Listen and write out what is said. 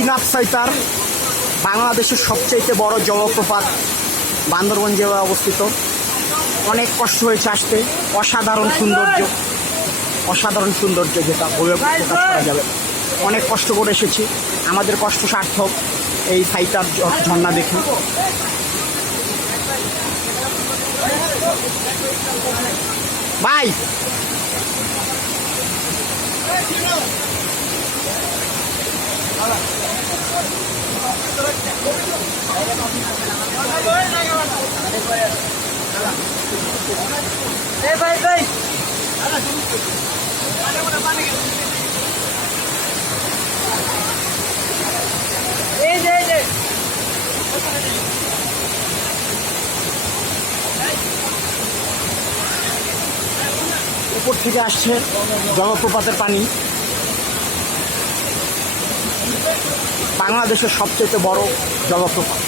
চিনাব সাইতার বাংলাদেশের সবচেয়ে বড় জলপ্রপাত বান্দরবান জেলায় অবস্থিত। অনেক কষ্ট হয়েছে আসতে, অসাধারণ সৌন্দর্য যেটা বলে প্রকাশ করা যাবে। অনেক কষ্ট করে এসেছি, আমাদের কষ্ট সার্থক এই সাইতার ঝর্ণা দেখে। ভাই উপর থেকে আসছে জলপ্রপাতের পানি। বাংলাদেশের সবচেয়ে বড় জলপ্রপাত।